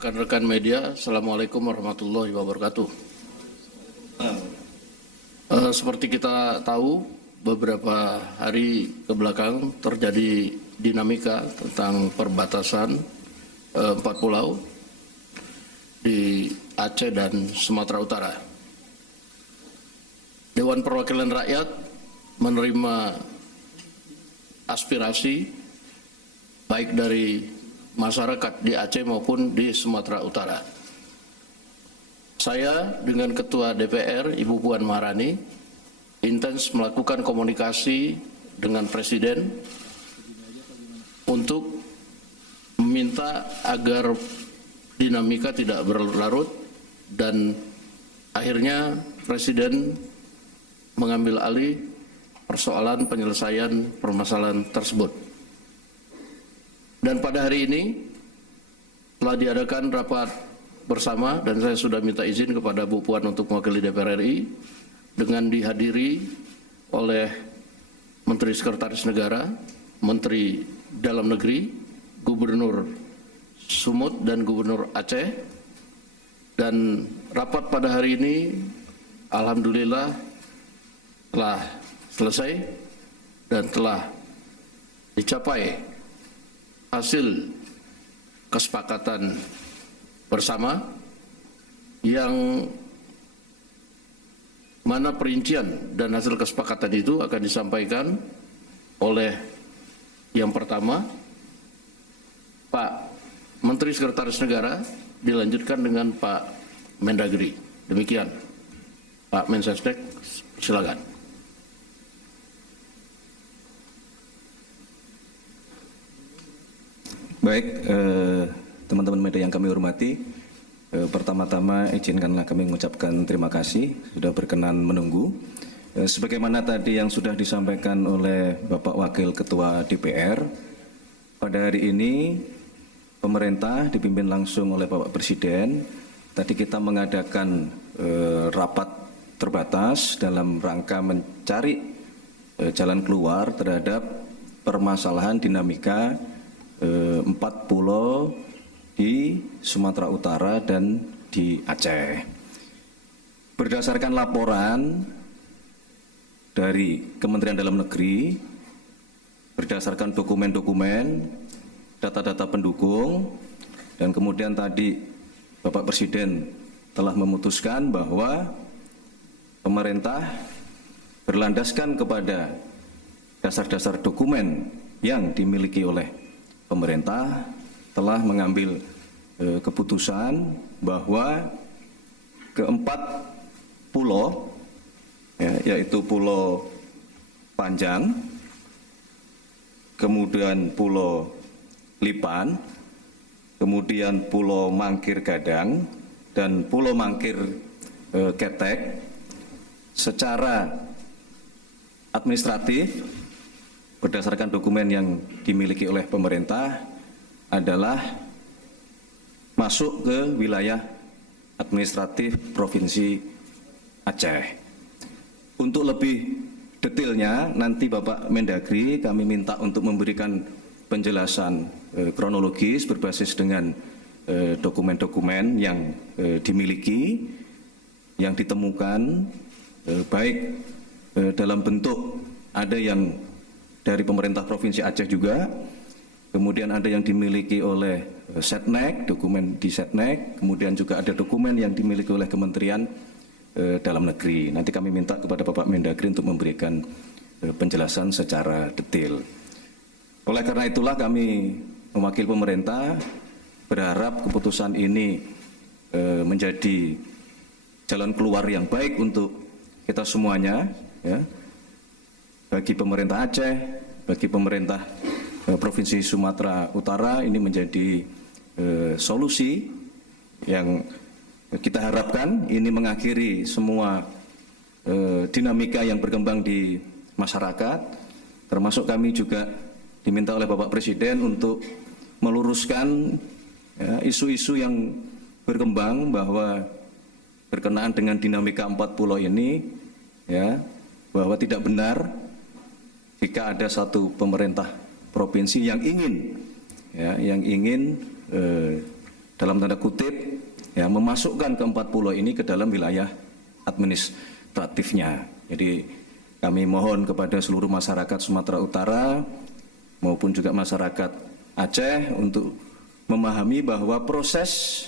Rekan-rekan media, Assalamualaikum warahmatullahi wabarakatuh. Seperti kita tahu, beberapa hari ke belakang terjadi dinamika tentang perbatasan 4 pulau di Aceh dan Sumatera Utara. Dewan Perwakilan Rakyat menerima aspirasi baik dari masyarakat di Aceh maupun di Sumatera Utara. Saya dengan Ketua DPR Ibu Puan Maharani intens melakukan komunikasi dengan Presiden untuk meminta agar dinamika tidak berlarut, dan akhirnya Presiden mengambil alih persoalan penyelesaian permasalahan tersebut. Dan pada hari ini telah diadakan rapat bersama, dan saya sudah minta izin kepada Bu Puan untuk mewakili DPR RI dengan dihadiri oleh Menteri Sekretaris Negara, Menteri Dalam Negeri, Gubernur Sumut dan Gubernur Aceh. Dan rapat pada hari ini alhamdulillah telah selesai dan telah dicapai hasil kesepakatan bersama yang mana perincian dan hasil kesepakatan itu akan disampaikan oleh yang pertama Pak Menteri Sekretaris Negara, dilanjutkan dengan Pak Mendagri. Demikian Pak Mensesnek, silakan. Baik, teman-teman media yang kami hormati, pertama-tama izinkanlah kami mengucapkan terima kasih sudah berkenan menunggu. Sebagaimana tadi yang sudah disampaikan oleh Bapak Wakil Ketua DPR, pada hari ini pemerintah dipimpin langsung oleh Bapak Presiden. Tadi kita mengadakan rapat terbatas dalam rangka mencari jalan keluar terhadap permasalahan dinamika 4 pulau di Sumatera Utara dan di Aceh. Berdasarkan laporan dari Kementerian Dalam Negeri, berdasarkan dokumen-dokumen, data-data pendukung, dan kemudian tadi Bapak Presiden telah memutuskan bahwa pemerintah berlandaskan kepada dasar-dasar dokumen yang dimiliki oleh pemerintah telah mengambil keputusan bahwa keempat pulau, yaitu Pulau Panjang, kemudian Pulau Lipan, kemudian Pulau Mangkir Gadang, dan Pulau Mangkir Ketek, secara administratif berdasarkan dokumen yang dimiliki oleh pemerintah adalah masuk ke wilayah administratif Provinsi Aceh. Untuk lebih detailnya nanti Bapak Mendagri kami minta untuk memberikan penjelasan kronologis berbasis dengan dokumen-dokumen yang dimiliki, yang ditemukan, baik dalam bentuk ada yang dari pemerintah Provinsi Aceh juga, kemudian ada yang dimiliki oleh Setnek, dokumen di Setnek, kemudian juga ada dokumen yang dimiliki oleh Kementerian Dalam Negeri. Nanti kami minta kepada Bapak Mendagri untuk memberikan penjelasan secara detail. Oleh karena itulah kami mewakili pemerintah berharap keputusan ini menjadi jalan keluar yang baik untuk kita semuanya, ya. Bagi pemerintah Aceh, bagi pemerintah Provinsi Sumatera Utara, ini menjadi solusi yang kita harapkan ini mengakhiri semua dinamika yang berkembang di masyarakat, termasuk kami juga diminta oleh Bapak Presiden untuk meluruskan isu-isu yang berkembang bahwa berkenaan dengan dinamika 4 pulau ini, ya, bahwa tidak benar jika ada satu pemerintah provinsi yang ingin dalam tanda kutip ya memasukkan keempat pulau ini ke dalam wilayah administratifnya. Jadi kami mohon kepada seluruh masyarakat Sumatera Utara maupun juga masyarakat Aceh untuk memahami bahwa proses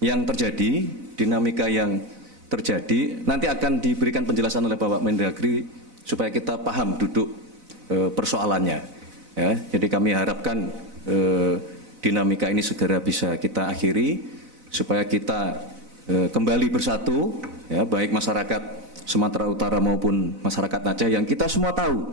yang terjadi, dinamika yang terjadi nanti akan diberikan penjelasan oleh Bapak Mendagri supaya kita paham duduk persoalannya. Ya, jadi kami harapkan dinamika ini segera bisa kita akhiri supaya kita kembali bersatu, ya, baik masyarakat Sumatera Utara maupun masyarakat Aceh yang kita semua tahu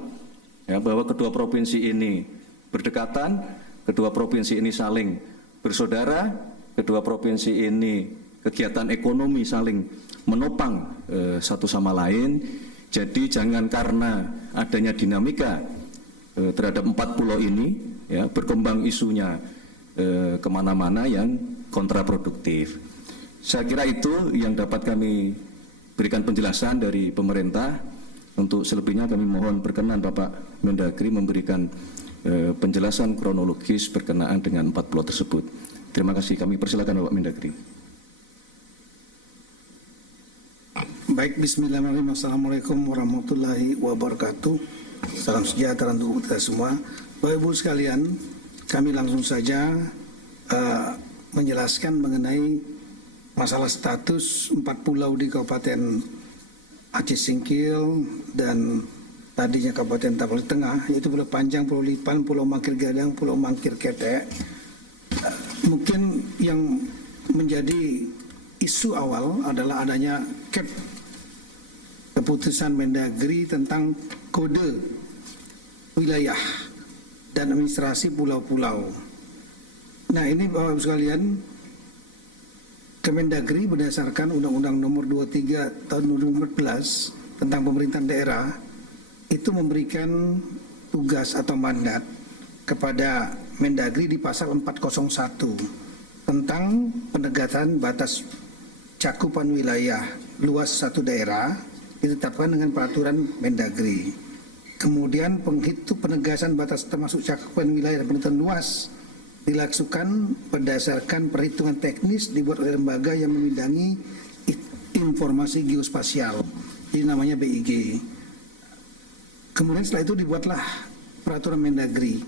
ya, bahwa kedua provinsi ini berdekatan, kedua provinsi ini saling bersaudara, kedua provinsi ini kegiatan ekonomi saling menopang satu sama lain. Jadi jangan karena adanya dinamika terhadap 4 pulau ini ya, berkembang isunya kemana-mana yang kontraproduktif. Saya kira itu yang dapat kami berikan penjelasan dari pemerintah. Untuk selebihnya kami mohon berkenan Bapak Mendagri memberikan penjelasan kronologis berkenaan dengan 4 pulau tersebut. Terima kasih, kami persilakan Bapak Mendagri. Baik, bismillahirrahmanirrahim. Assalamualaikum warahmatullahi wabarakatuh. Salam sejahtera untuk kita semua. Bapak Ibu sekalian, kami langsung saja menjelaskan mengenai masalah status 4 pulau di Kabupaten Aceh Singkil dan tadinya Kabupaten Tapal Tengah, yaitu Pulau Panjang, Pulau Lipan, Pulau Mangkir Gadang, Pulau Mangkir Ketek. Mungkin yang menjadi isu awal adalah adanya keputusan Mendagri tentang kode wilayah dan administrasi pulau-pulau. Nah, ini Bapak Ibu sekalian, Kemendagri berdasarkan Undang-Undang Nomor 23 Tahun 2014 tentang pemerintahan daerah itu memberikan tugas atau mandat kepada Mendagri di pasal 401 tentang penegakan batas cakupan wilayah luas satu daerah ditetapkan dengan peraturan Mendagri. Kemudian penegasan batas termasuk cakupan wilayah dan penentuan luas dilakukan berdasarkan perhitungan teknis dibuat oleh lembaga yang membidangi informasi geospasial, jadi namanya BIG. Kemudian setelah itu dibuatlah peraturan Mendagri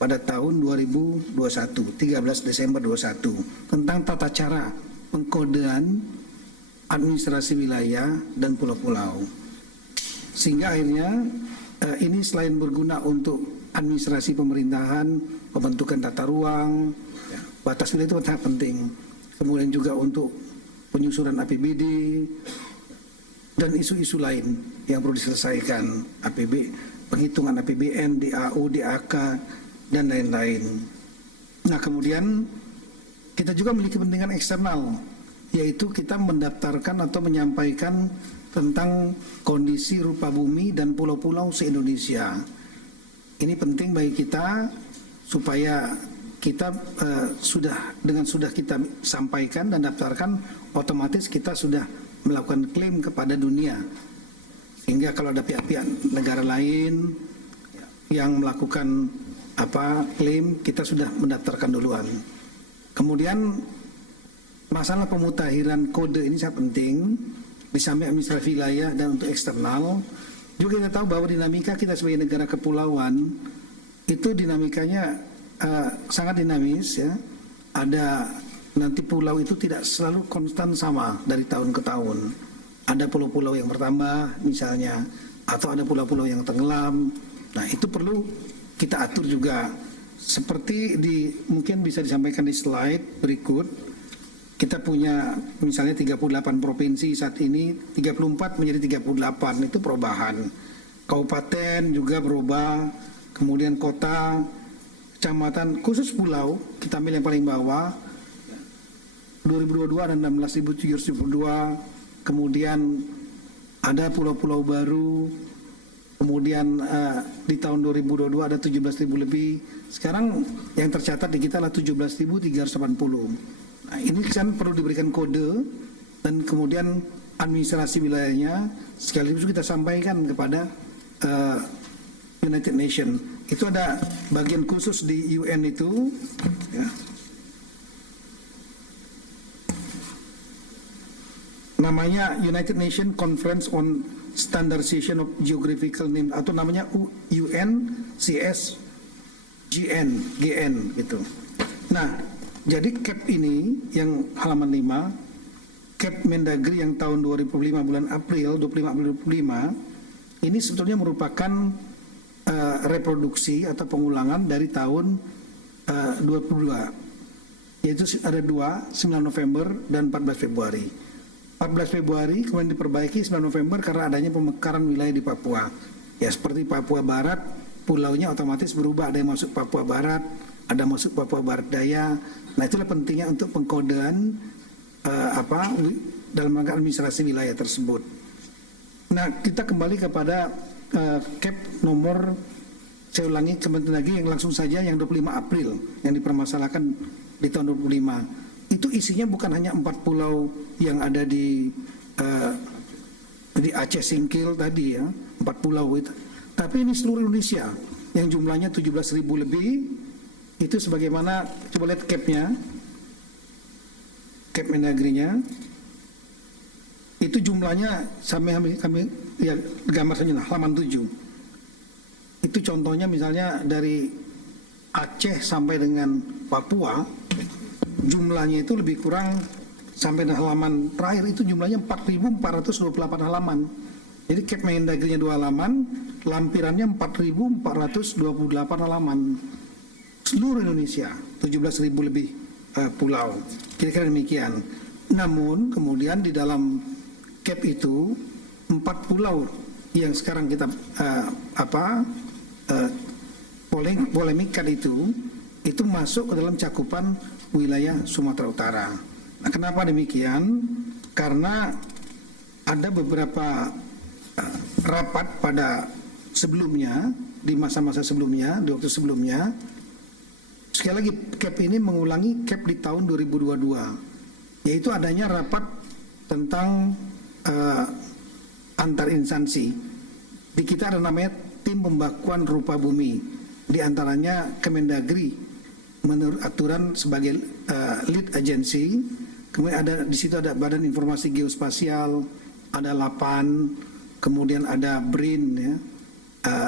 pada tahun 2021, 13 Desember 2021 tentang tata cara pengkodean administrasi wilayah dan pulau-pulau. Sehingga akhirnya ini selain berguna untuk administrasi pemerintahan, pembentukan tata ruang, batas wilayah itu sangat penting. Kemudian juga untuk penyusunan APBD dan isu-isu lain yang perlu diselesaikan, penghitungan APBN, DAU, DAK, dan lain-lain. Nah, kemudian kita juga memiliki kepentingan eksternal, yaitu kita mendaftarkan atau menyampaikan tentang kondisi rupa bumi dan pulau-pulau se-Indonesia. Ini penting bagi kita supaya kita sudah kita sampaikan dan daftarkan, otomatis kita sudah melakukan klaim kepada dunia. Sehingga kalau ada pihak-pihak negara lain yang melakukan klaim, kita sudah mendaftarkan duluan. Kemudian masalah pemutakhiran kode ini sangat penting di samping administrasi wilayah dan untuk eksternal. Juga kita tahu bahwa dinamika kita sebagai negara kepulauan itu dinamikanya sangat dinamis ya. Ada nanti pulau itu tidak selalu konstan sama dari tahun ke tahun. Ada pulau-pulau yang bertambah misalnya, atau ada pulau-pulau yang tenggelam. Nah, itu perlu kita atur juga. Seperti mungkin bisa disampaikan di slide berikut. Kita punya misalnya 38 provinsi saat ini, 34 menjadi 38, itu perubahan. Kabupaten juga berubah, kemudian kota, kecamatan, khusus pulau, kita ambil yang paling bawah, 2022 ada 16.702, kemudian ada pulau-pulau baru, kemudian di tahun 2022 ada 17.000 lebih, sekarang yang tercatat di kita adalah 17.380. Nah, ini kan perlu diberikan kode dan kemudian administrasi wilayahnya sekaligus kita sampaikan kepada United Nations. Itu ada bagian khusus di UN itu ya. namanya United Nations Conference on Standardization of Geographical Names atau namanya UNCSGN GN gitu. Nah, jadi CAP ini yang halaman 5, CAP Mendagri yang tahun 2005 bulan April 25 ini sebetulnya merupakan reproduksi atau pengulangan dari tahun 22, yaitu ada 9 November dan 14 Februari. 14 Februari kemudian diperbaiki 9 November karena adanya pemekaran wilayah di Papua. Ya seperti Papua Barat, pulaunya otomatis berubah, ada yang masuk Papua Barat, ada masuk Papua Barat Daya. Nah itulah pentingnya untuk pengkodean dalam rangka administrasi wilayah tersebut. Nah kita kembali kepada CAP nomor, saya ulangi kembali lagi yang langsung saja yang 25 April yang dipermasalahkan di tahun 25. Itu isinya bukan hanya 4 pulau yang ada di Aceh Singkil tadi ya, 4 pulau itu. Tapi ini seluruh Indonesia yang jumlahnya 17.000 lebih. Itu sebagaimana, coba lihat CAP-nya, CAP Mendagrinya. Itu jumlahnya kami ya gambar saja halaman 7. Itu contohnya misalnya dari Aceh sampai dengan Papua, jumlahnya itu lebih kurang sampai halaman terakhir itu jumlahnya 4.428 halaman. Jadi CAP Mendagrinya 2 halaman, lampirannya 4.428 halaman. Seluruh Indonesia, 17.000 lebih pulau. Kira-kira demikian. Namun kemudian di dalam CAP itu 4 pulau yang sekarang kita polemikkan itu masuk ke dalam cakupan wilayah Sumatera Utara. Nah, kenapa demikian? Karena ada beberapa rapat pada sebelumnya, di masa-masa sebelumnya, di waktu sebelumnya. Sekali lagi CAP ini mengulangi CAP di tahun 2022, yaitu adanya rapat tentang antar instansi. Di kita ada namanya tim pembakuan rupa bumi, di antaranya Kemendagri menurut aturan sebagai lead agency. Kemudian ada di situ ada Badan Informasi Geospasial, ada LAPAN, kemudian ada BRIN ya,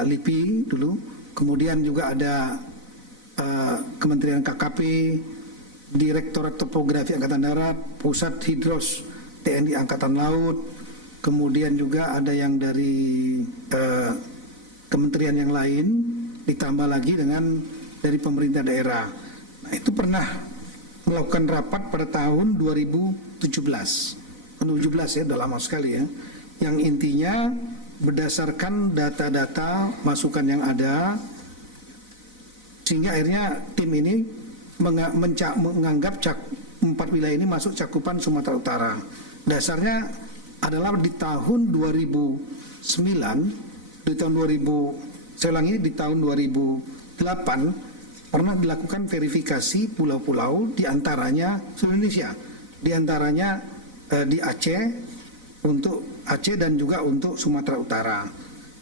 LIPI dulu, kemudian juga ada Kementerian KKP, Direktorat Topografi Angkatan Darat, Pusat Hidros TNI Angkatan Laut, kemudian juga ada yang dari kementerian yang lain, ditambah lagi dengan dari pemerintah daerah. Nah, itu pernah melakukan rapat pada tahun 2017 ya, udah lama sekali ya, yang intinya berdasarkan data-data masukan yang ada, sehingga akhirnya tim ini menganggap 4 wilayah ini masuk cakupan Sumatera Utara. Dasarnya adalah di tahun 2009, di tahun 2000, saya ulangi, di tahun 2008 pernah dilakukan verifikasi pulau-pulau di antaranya seluruh Indonesia, di antaranya di Aceh, untuk Aceh dan juga untuk Sumatera Utara.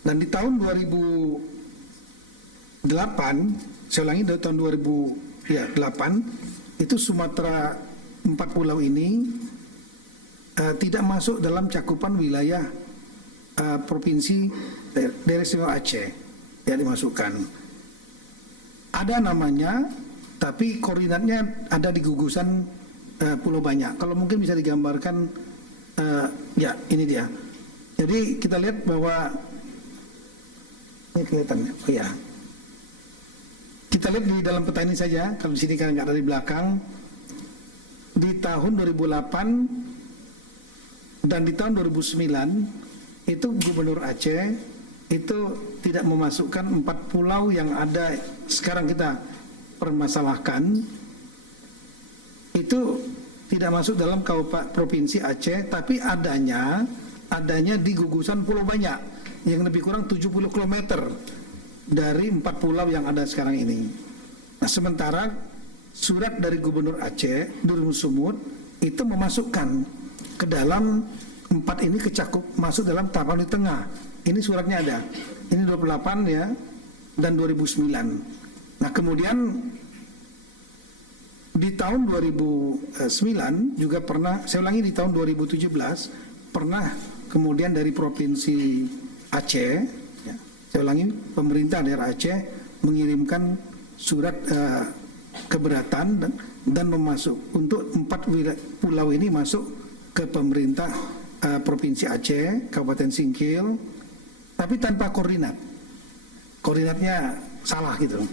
Dan di tahun 2008, saya ulangi, dari tahun 2008 itu Sumatera 4 pulau ini tidak masuk dalam cakupan wilayah provinsi daerah istimewa Aceh yang dimasukkan. Ada namanya, tapi koordinatnya ada di gugusan Pulau Banyak. Kalau mungkin bisa digambarkan, ya ini dia. Jadi kita lihat bahwa ini kelihatannya, oh ya. Kita lihat di dalam peta ini saja, kalau di sini kan nggak ada di belakang. Di tahun 2008 dan di tahun 2009 itu Gubernur Aceh itu tidak memasukkan 4 pulau yang ada sekarang kita permasalahkan, itu tidak masuk dalam provinsi Aceh, tapi adanya di gugusan Pulau Banyak yang lebih kurang 70 km dari 4 pulau yang ada sekarang ini. Nah, sementara surat dari Gubernur Aceh, Durun Sumut, itu memasukkan ke dalam 4 ini masuk dalam tahapan di tengah. Ini suratnya ada. Ini 28 ya, dan 2009. Nah, kemudian Di tahun 2009 juga pernah, saya ulangi, di tahun 2017 pernah kemudian dari Provinsi Aceh, ya, saya ulangi, pemerintah daerah Aceh mengirimkan surat keberatan dan memasuk untuk 4 pulau ini masuk ke pemerintah Provinsi Aceh, Kabupaten Singkil, tapi tanpa koordinat. Koordinatnya salah gitu.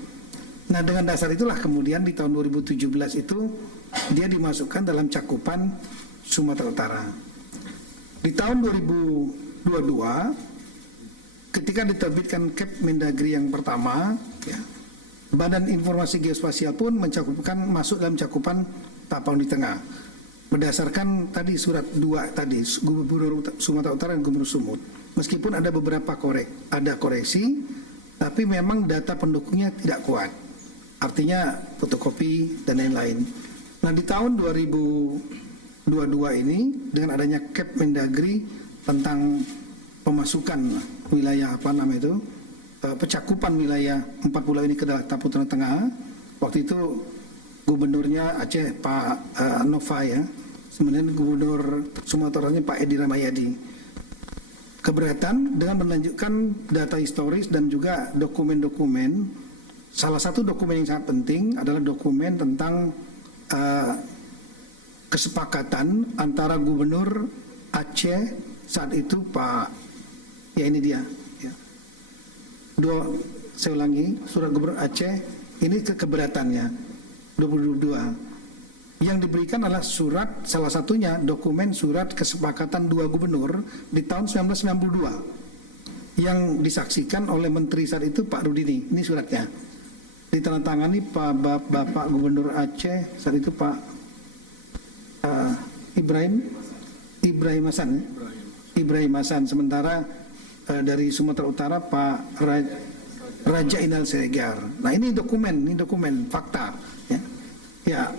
Nah, dengan dasar itulah kemudian di tahun 2017 itu dia dimasukkan dalam cakupan Sumatera Utara. Di tahun 2022 ketika diterbitkan Kep Mendagri yang pertama, ya, Badan Informasi Geospasial pun masuk dalam cakupan Tapang di Tengah. Berdasarkan tadi surat 2 tadi, Gubernur Sumatera Utara dan Gubernur Sumut. Meskipun ada beberapa koreksi, tapi memang data pendukungnya tidak kuat. Artinya fotokopi dan lain-lain. Nah, di tahun 2022 ini dengan adanya Kep Mendagri tentang pemasukan wilayah pecakupan wilayah 4 pulau ini ke Tapang Tengah. Waktu itu gubernurnya Aceh Pak Nova, ya. Sebenarnya gubernur Sumatera Utara Pak Edi Ramayadi. Keberatan dengan menunjukkan data historis dan juga dokumen-dokumen. Salah satu dokumen yang sangat penting adalah dokumen tentang kesepakatan antara Gubernur Aceh saat itu Pak, ya ini dia, ya. Saya ulangi, surat Gubernur Aceh ini keberatannya 2022. Yang diberikan adalah surat, salah satunya dokumen surat kesepakatan 2 gubernur di tahun 1992 yang disaksikan oleh Menteri saat itu Pak Rudini. Ini suratnya ditandatangani Bapak Gubernur Aceh saat itu Pak Ibrahim Hasan. Sementara dari Sumatera Utara Pak Raja Inal Siregar. Nah, ini dokumen fakta, ya. Ya,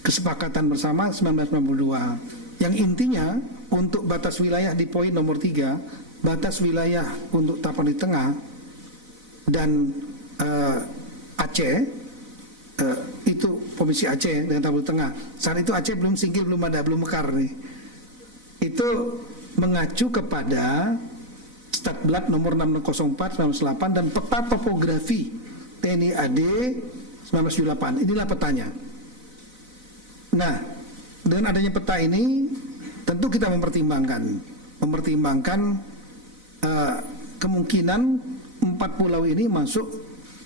kesepakatan bersama 1992 yang intinya untuk batas wilayah di poin nomor 3, batas wilayah untuk Tapang di Tengah dan Aceh, itu Provinsi Aceh dengan Tapang Tengah. Saat itu Aceh belum Singkil, belum mekar nih. Itu mengacu kepada Statblad nomor 604/1998 dan peta topografi TNI AD 1978. Inilah petanya. Nah, dengan adanya peta ini tentu kita mempertimbangkan kemungkinan 4 pulau ini masuk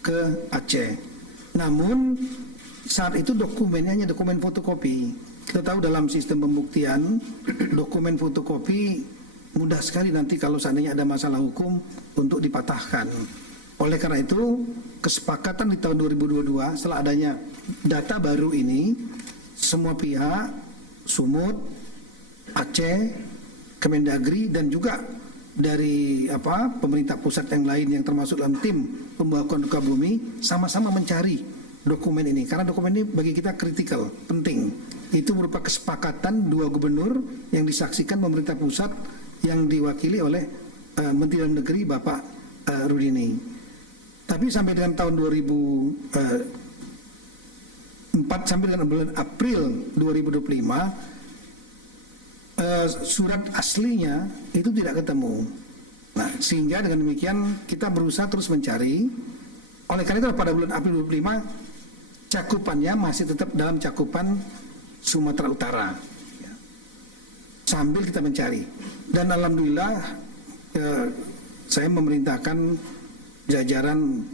ke Aceh. Namun saat itu dokumennya hanya dokumen fotokopi. Kita tahu dalam sistem pembuktian dokumen fotokopi mudah sekali nanti kalau seandainya ada masalah hukum untuk dipatahkan. Oleh karena itu kesepakatan di tahun 2022 setelah adanya data baru ini, semua pihak, Sumut, Aceh, Kemendagri dan juga dari pemerintah pusat yang lain yang termasuk dalam tim pembahasan duka bumi sama-sama mencari dokumen ini karena dokumen ini bagi kita kritikal, penting. Itu merupakan kesepakatan 2 gubernur yang disaksikan pemerintah pusat yang diwakili oleh Menteri Dalam Negeri Bapak Rudini. Tapi sampai dengan tahun 2004 sampai dengan bulan April 2025 surat aslinya itu tidak ketemu. Nah, sehingga dengan demikian kita berusaha terus mencari. Oleh karena itu pada bulan April 2025 cakupannya masih tetap dalam cakupan Sumatera Utara, ya. Sambil kita mencari. Dan alhamdulillah saya memerintahkan jajaran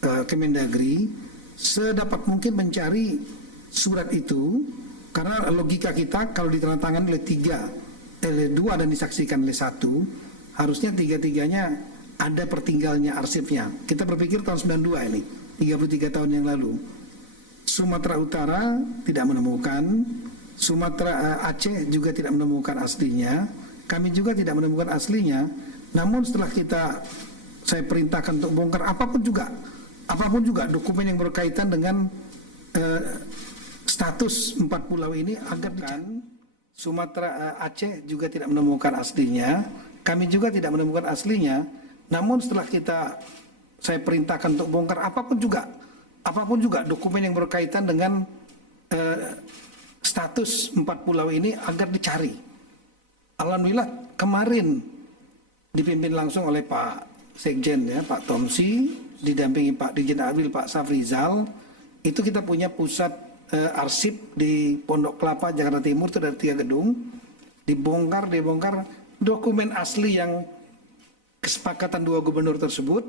Kemendagri sedapat mungkin mencari surat itu. Karena logika kita kalau ditandatangani oleh 2 dan disaksikan oleh 1, harusnya 3-3-nya ada pertinggalnya arsipnya. Kita berpikir tahun 92 ini, 33 tahun yang lalu. Sumatera Utara tidak menemukan, Sumatera Aceh juga tidak menemukan aslinya, kami juga tidak menemukan aslinya. Namun setelah saya perintahkan untuk bongkar apapun juga dokumen yang berkaitan dengan status 4 pulau ini agar Sumatera Aceh juga tidak menemukan aslinya, kami juga tidak menemukan aslinya. Namun setelah saya perintahkan untuk bongkar apapun juga dokumen yang berkaitan dengan status 4 pulau ini agar dicari. Alhamdulillah kemarin dipimpin langsung oleh Pak Sekjen ya, Pak Tomsi, didampingi Pak Dirjen Abil, Pak Safrizal. Itu kita punya pusat arsip di Pondok Kelapa, Jakarta Timur, itu dari 3 gedung. Dibongkar dokumen asli yang kesepakatan 2 gubernur tersebut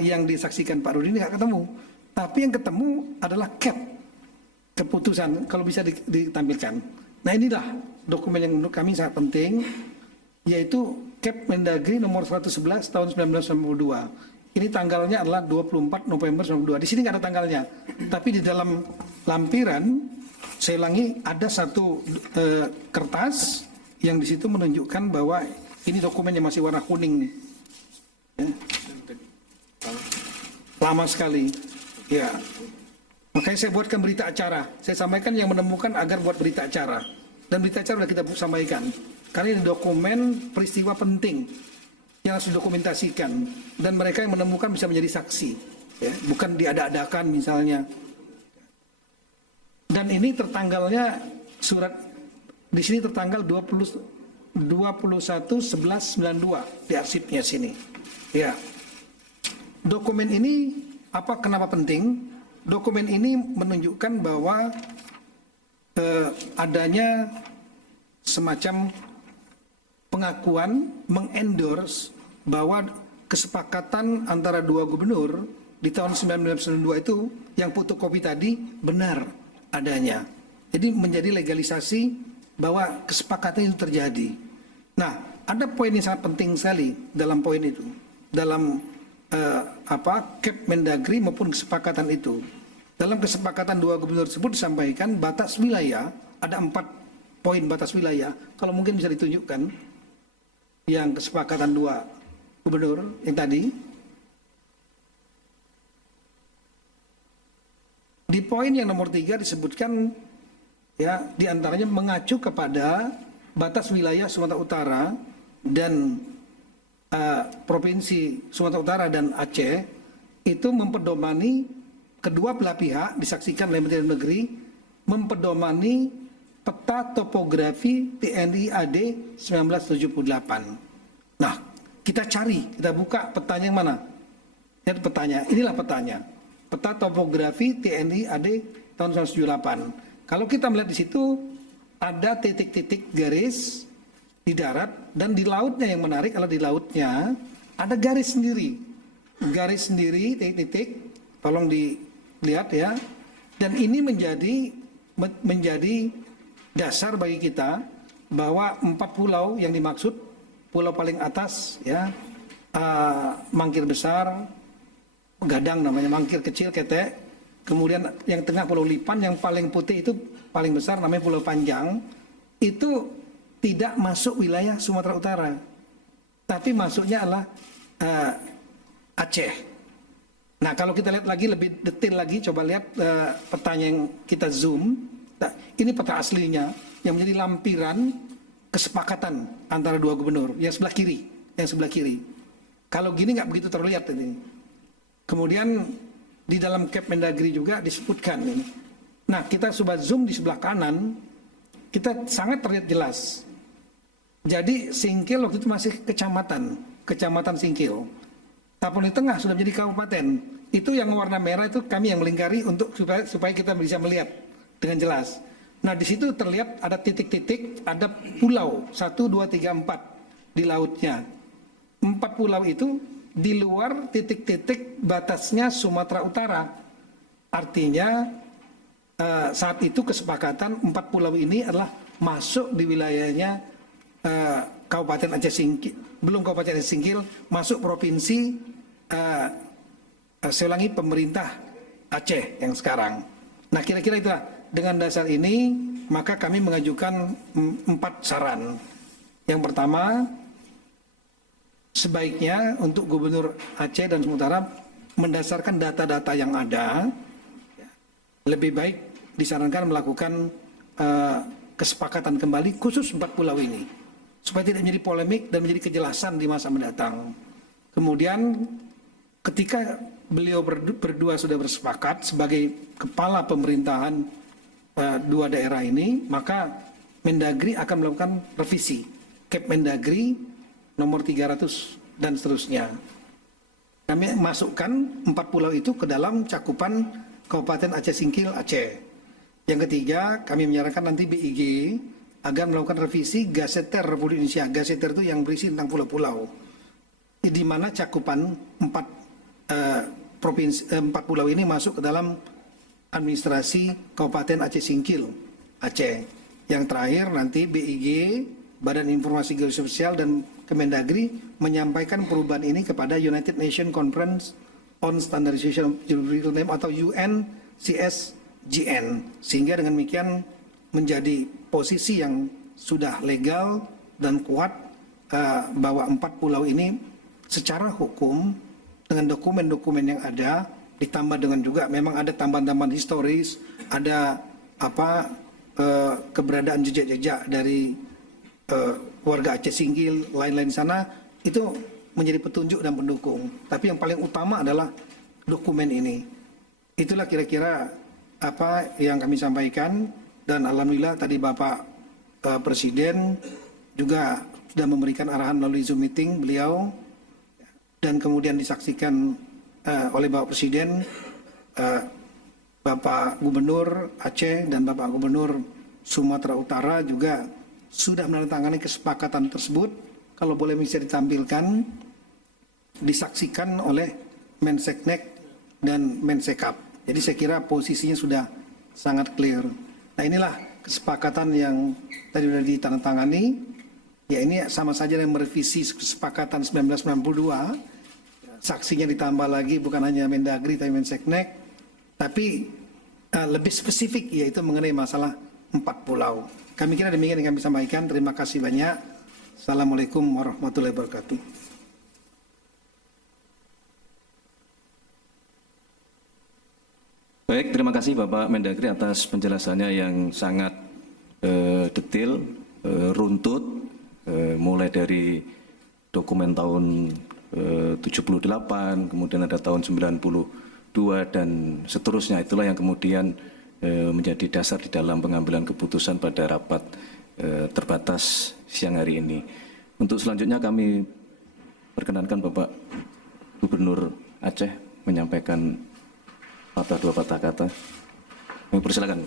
yang disaksikan Pak Rudi nggak ketemu. Tapi yang ketemu adalah cap keputusan, kalau bisa ditampilkan. Nah inilah dokumen yang menurut kami sangat penting, yaitu Cap Mendagri nomor 111 tahun 1992. Ini tanggalnya adalah 24 November 1992. Di sini nggak ada tanggalnya, tapi di dalam lampiran, saya ulangi, ada satu kertas yang di situ menunjukkan bahwa ini dokumen yang masih warna kuning nih. Ya. Lama sekali. Ya. Makanya saya buatkan berita acara. Saya sampaikan yang menemukan agar buat berita acara. Dan berita acara sudah kita sampaikan. Karena ini dokumen peristiwa penting yang harus didokumentasikan. Dan mereka yang menemukan bisa menjadi saksi. Ya. Bukan diada-adakan misalnya. Dan ini tertanggalnya surat di sini tertanggal 21/11/92 di arsipnya sini. Ya. Dokumen ini kenapa penting? Dokumen ini menunjukkan bahwa adanya semacam pengakuan mengendorse bahwa kesepakatan antara 2 gubernur di tahun 1992 itu yang fotokopi tadi benar adanya. Jadi menjadi legalisasi bahwa kesepakatan itu terjadi. Nah, ada poin yang sangat penting sekali dalam poin itu. Dalam Cap Mendagri maupun kesepakatan itu. Dalam kesepakatan 2 gubernur tersebut disampaikan batas wilayah, ada 4 poin batas wilayah. Kalau mungkin bisa ditunjukkan yang kesepakatan 2 gubernur yang tadi. Di poin yang nomor 3 disebutkan ya, diantaranya mengacu kepada batas wilayah Sumatera Utara dan Provinsi Sumatera Utara dan Aceh itu mempedomani kedua belah pihak disaksikan oleh Menteri Dalam Negeri mempedomani peta topografi TNI AD 1978. Nah, kita buka petanya yang mana? Lihat petanya, inilah petanya. Peta topografi TNI AD tahun 1978. Kalau kita melihat di situ ada titik-titik garis di darat dan di lautnya. Yang menarik adalah di lautnya ada garis sendiri, titik-titik, tolong dilihat ya. Dan ini menjadi dasar bagi kita bahwa 4 pulau yang dimaksud, pulau paling atas ya, Mangkir Besar, Gadang namanya, Mangkir Kecil, Ketek, kemudian yang tengah Pulau Lipan, yang paling putih itu paling besar namanya Pulau Panjang, itu tidak masuk wilayah Sumatera Utara, tapi masuknya adalah Aceh. Nah, kalau kita lihat lagi lebih detail lagi, coba lihat petanya yang kita zoom. Nah, ini peta aslinya yang menjadi lampiran kesepakatan antara 2 gubernur yang sebelah kiri. Kalau gini nggak begitu terlihat ini. Kemudian di dalam Cap Mendagri juga disebutkan ini. Nah, kita coba zoom di sebelah kanan, kita sangat terlihat jelas. Jadi Singkil waktu itu masih kecamatan Singkil. Tapon di tengah sudah menjadi kabupaten. Itu yang warna merah itu kami yang melingkari untuk supaya kita bisa melihat dengan jelas. Nah, di situ terlihat ada titik-titik, ada pulau 1, 2, 3, 4 di lautnya. 4 pulau itu di luar titik-titik batasnya Sumatera Utara. Artinya saat itu kesepakatan 4 pulau ini adalah masuk di wilayahnya Kabupaten Aceh Singkil, belum Kabupaten Aceh Singkil, masuk provinsi saya ulangi, pemerintah Aceh yang sekarang. Nah, kira-kira itulah. Dengan dasar ini maka kami mengajukan 4 saran. Yang pertama, sebaiknya untuk Gubernur Aceh dan Sumatera mendasarkan data-data yang ada, lebih baik disarankan melakukan kesepakatan kembali khusus 4 pulau ini, supaya tidak menjadi polemik dan menjadi kejelasan di masa mendatang. Kemudian ketika beliau berdua sudah bersepakat sebagai kepala pemerintahan dua daerah ini, maka Mendagri akan melakukan revisi Kep Mendagri nomor 300 dan seterusnya. Kami masukkan 4 pulau itu ke dalam cakupan Kabupaten Aceh Singkil, Aceh. Yang ketiga, kami menyarankan nanti BIG agar melakukan revisi Gaseter Republik Indonesia. Gaseter itu yang berisi tentang pulau-pulau, di mana cakupan 4 pulau ini masuk ke dalam administrasi Kabupaten Aceh Singkil, Aceh. Yang terakhir nanti BIG, Badan Informasi Geososial dan Kemendagri menyampaikan perubahan ini kepada United Nations Conference on Standardization of Geographical Name atau UNCSGN, sehingga dengan demikian menjadi posisi yang sudah legal dan kuat bahwa 4 pulau ini secara hukum dengan dokumen-dokumen yang ada, ditambah dengan juga memang ada tambahan-tambahan historis, ada keberadaan jejak-jejak dari warga Aceh Singkil, lain-lain sana, itu menjadi petunjuk dan pendukung. Tapi yang paling utama adalah dokumen ini. Itulah kira-kira apa yang kami sampaikan, dan alhamdulillah tadi Bapak Presiden juga sudah memberikan arahan melalui Zoom meeting beliau, dan kemudian disaksikan oleh Bapak Presiden, Bapak Gubernur Aceh dan Bapak Gubernur Sumatera Utara juga sudah menandatangani kesepakatan tersebut. Kalau boleh bisa ditampilkan, disaksikan oleh Menseknek dan Mensekap. Jadi saya kira posisinya sudah sangat clear. Nah, inilah kesepakatan yang tadi sudah ditandatangani. Ya, ini sama saja dengan merevisi kesepakatan 1992. Saksinya ditambah lagi, bukan hanya Mendagri tapi Menseknek, tapi lebih spesifik, yaitu mengenai masalah 4 pulau. Kami kira demikian yang kami sampaikan. Terima kasih banyak. Assalamualaikum warahmatullahi wabarakatuh. Baik, terima kasih Bapak Mendagri atas penjelasannya yang sangat detail, runtut, mulai dari dokumen tahun 78, kemudian ada tahun 92 dan seterusnya. Itulah yang kemudian menjadi dasar di dalam pengambilan keputusan pada rapat terbatas siang hari ini. Untuk selanjutnya kami perkenankan Bapak Gubernur Aceh menyampaikan dua patah kata. Kami persilakan.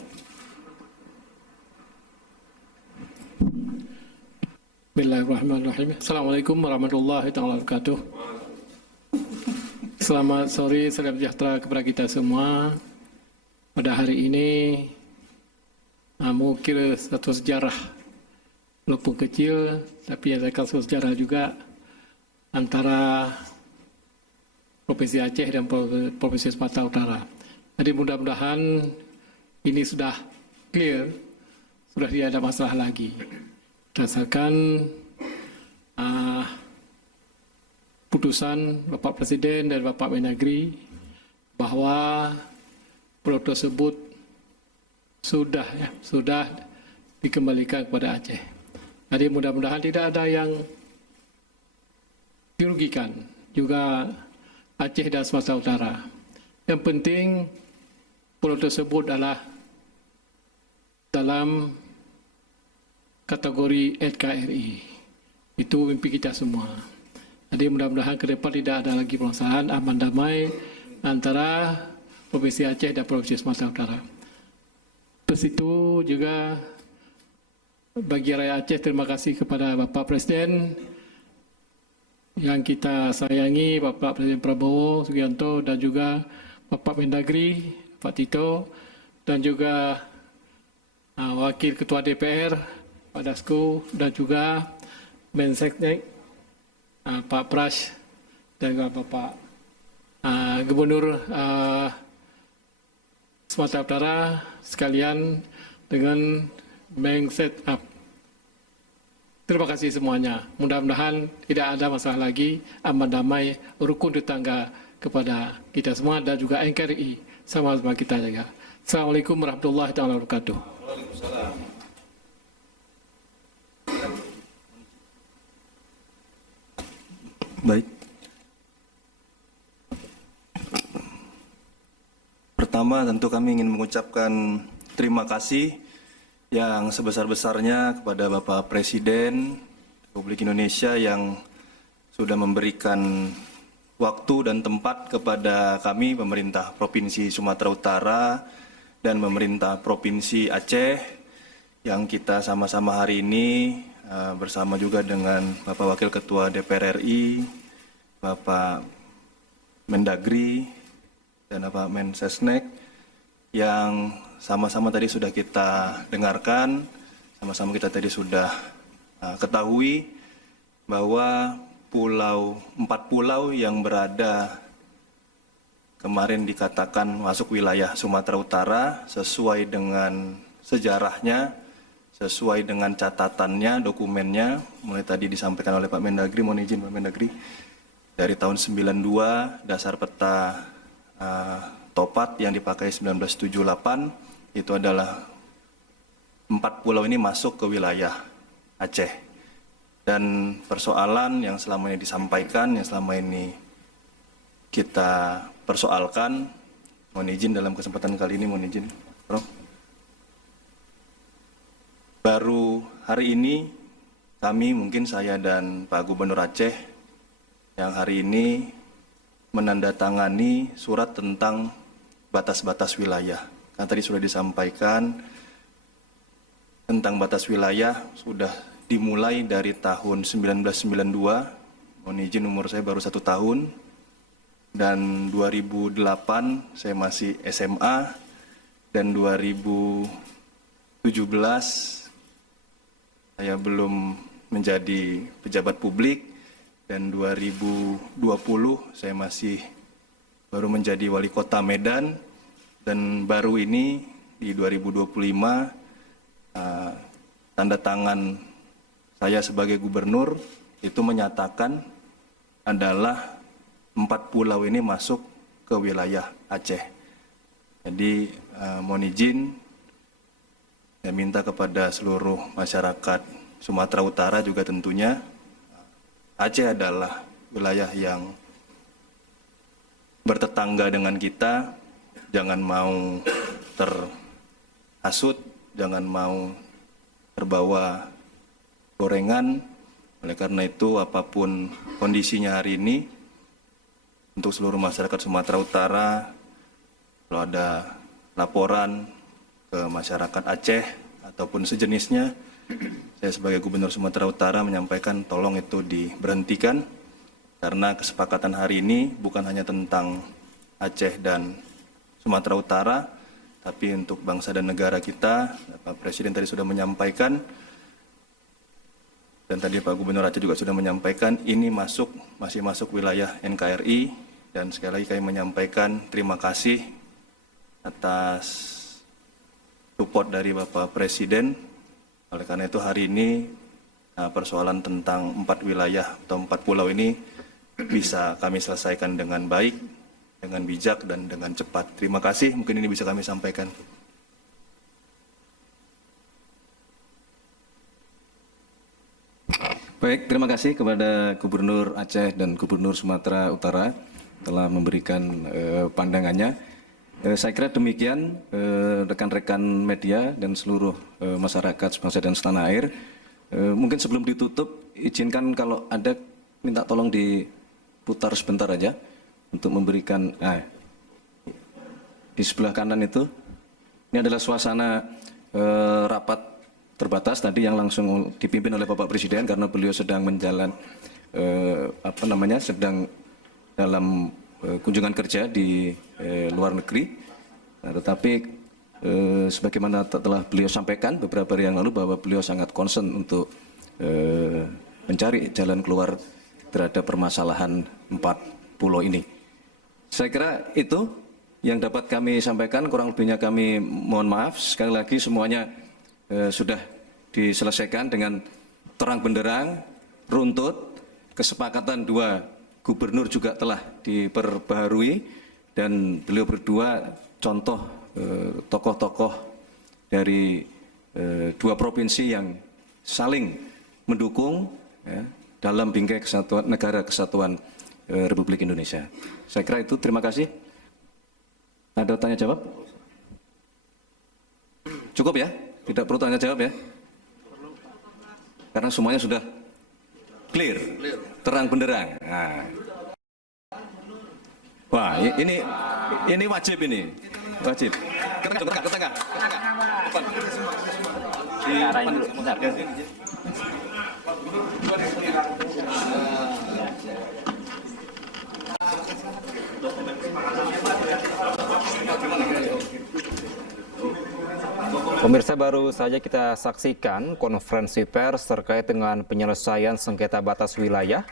Bismillahirrahmanirrahim. Assalamualaikum warahmatullahi wabarakatuh. Selamat sore, salam sejahtera kepada kita semua. Pada hari ini mungkin satu sejarah walaupun kecil, tapi ada satu sejarah juga antara Provinsi Aceh dan Provinsi Sumatera Utara. Jadi mudah-mudahan ini sudah clear, sudah tidak ada masalah lagi. Berdasarkan putusan Bapak Presiden dan Bapak Mendagri bahwa pulau tersebut sudah dikembalikan kepada Aceh. Jadi mudah-mudahan tidak ada yang dirugikan, juga Aceh dan Sumatera Utara. Yang penting pulau tersebut adalah dalam kategori NKRI. Itu mimpi kita semua. Jadi mudah-mudahan ke depan tidak ada lagi permasalahan, aman damai antara Provinsi Aceh dan Provinsi Sumatera Utara. Terus itu juga bagi rakyat Aceh, terima kasih kepada Bapak Presiden yang kita sayangi, Bapak Presiden Prabowo Subianto, dan juga Bapak Mendagri, Pak Tito, dan juga Wakil Ketua DPR, Pak Dasko, dan juga Menseknek, Pak Pras, dan juga Bapak Gubernur Sumatera Utara sekalian dengan Mensekap. Terima kasih semuanya. Mudah-mudahan tidak ada masalah lagi, aman damai, rukun tetangga kepada kita semua dan juga NKRI sama-sama kita jaga. Assalamualaikum warahmatullahi wabarakatuh. Baik. Pertama tentu kami ingin mengucapkan terima kasih yang sebesar-besarnya kepada Bapak Presiden Republik Indonesia yang sudah memberikan waktu dan tempat kepada kami, pemerintah Provinsi Sumatera Utara dan pemerintah Provinsi Aceh, yang kita sama-sama hari ini bersama juga dengan Bapak Wakil Ketua DPR RI, Bapak Mendagri, dan Bapak Mensesnek, yang sama-sama tadi sudah kita dengarkan, sama-sama kita tadi sudah ketahui bahwa 4 pulau yang berada kemarin dikatakan masuk wilayah Sumatera Utara sesuai dengan sejarahnya, sesuai dengan catatannya, dokumennya, mulai tadi disampaikan oleh Pak Mendagri, mohon izin Pak Mendagri, dari tahun 92 dasar peta Topat yang dipakai 1978 itu adalah 4 pulau ini masuk ke wilayah Aceh. Dan persoalan yang selama ini disampaikan, yang selama ini kita persoalkan, mohon izin dalam kesempatan kali ini, mohon izin, Prof. Baru hari ini kami, mungkin saya dan Pak Gubernur Aceh, yang hari ini menandatangani surat tentang batas-batas wilayah. Karena tadi sudah disampaikan tentang batas wilayah sudah dimulai dari tahun 1992, mohon izin umur saya baru 1 tahun, dan 2008 saya masih SMA, dan 2017 saya belum menjadi pejabat publik, dan 2020 saya masih baru menjadi wali kota Medan, dan baru ini di 2025 tanda tangan saya sebagai gubernur itu menyatakan adalah 4 pulau ini masuk ke wilayah Aceh. Jadi mohon izin, saya minta kepada seluruh masyarakat Sumatera Utara juga tentunya, Aceh adalah wilayah yang bertetangga dengan kita, jangan mau terhasut, jangan mau terbawa gorengan. Oleh karena itu, apapun kondisinya hari ini, untuk seluruh masyarakat Sumatera Utara, kalau ada laporan ke masyarakat Aceh ataupun sejenisnya, saya sebagai Gubernur Sumatera Utara menyampaikan tolong itu diberhentikan, karena kesepakatan hari ini bukan hanya tentang Aceh dan Sumatera Utara, tapi untuk bangsa dan negara kita. Pak Presiden tadi sudah menyampaikan, dan tadi Pak Gubernur Aceh juga sudah menyampaikan, ini masih masuk wilayah NKRI, dan sekali lagi kami menyampaikan terima kasih atas support dari Bapak Presiden. Oleh karena itu hari ini persoalan tentang 4 wilayah atau 4 pulau ini bisa kami selesaikan dengan baik, dengan bijak, dan dengan cepat. Terima kasih, mungkin ini bisa kami sampaikan. Baik, terima kasih kepada Gubernur Aceh dan Gubernur Sumatera Utara telah memberikan pandangannya. Saya kira demikian rekan-rekan media dan seluruh masyarakat sebangsa dan setanah air. Mungkin sebelum ditutup, izinkan kalau ada minta tolong diputar sebentar aja untuk memberikan di sebelah kanan itu. Ini adalah suasana rapat terbatas tadi yang langsung dipimpin oleh Bapak Presiden karena beliau sedang sedang dalam kunjungan kerja di luar negeri. Nah, tetapi sebagaimana telah beliau sampaikan beberapa hari yang lalu bahwa beliau sangat concern untuk mencari jalan keluar terhadap permasalahan 4 pulau ini. Saya kira itu yang dapat kami sampaikan, kurang lebihnya kami mohon maaf. Sekali lagi semuanya sudah diselesaikan dengan terang benderang, runtut, kesepakatan 2 gubernur juga telah diperbaharui, dan beliau berdua contoh tokoh-tokoh dari 2 provinsi yang saling mendukung dalam bingkai kesatuan negara kesatuan Republik Indonesia. Saya kira itu, terima kasih. Ada tanya jawab? Cukup ya? Tidak perlu tanya jawab ya? Karena semuanya sudah clear, terang benderang. Nah. Wah, ini wajib ini. Wajib. Ke tengah. Depan. Pemirsa, baru saja kita saksikan konferensi pers terkait dengan penyelesaian sengketa batas wilayah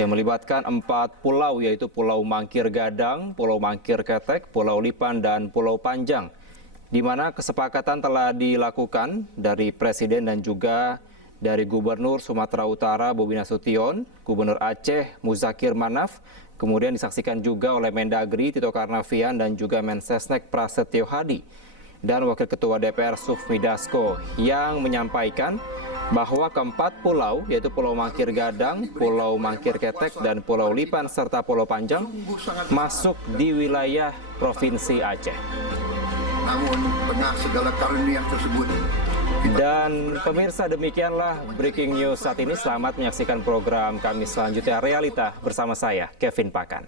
yang melibatkan 4 pulau, yaitu Pulau Mangkir Gadang, Pulau Mangkir Ketek, Pulau Lipan, dan Pulau Panjang, di mana kesepakatan telah dilakukan dari Presiden dan juga dari Gubernur Sumatera Utara Bobi Nasution, Gubernur Aceh Muzakir Manaf, kemudian disaksikan juga oleh Mendagri Tito Karnavian dan juga Mensesnek Prasetyo Hadi, dan Wakil Ketua DPR Sufmi Dasko yang menyampaikan bahwa keempat pulau, yaitu Pulau Mangkir Gadang, Pulau Mangkir Ketek, dan Pulau Lipan, serta Pulau Panjang, masuk di wilayah Provinsi Aceh. Namun tengah segala karunia tersebut. Dan pemirsa, demikianlah breaking news saat ini. Selamat menyaksikan program kami selanjutnya, Realita, bersama saya, Kevin Pakan.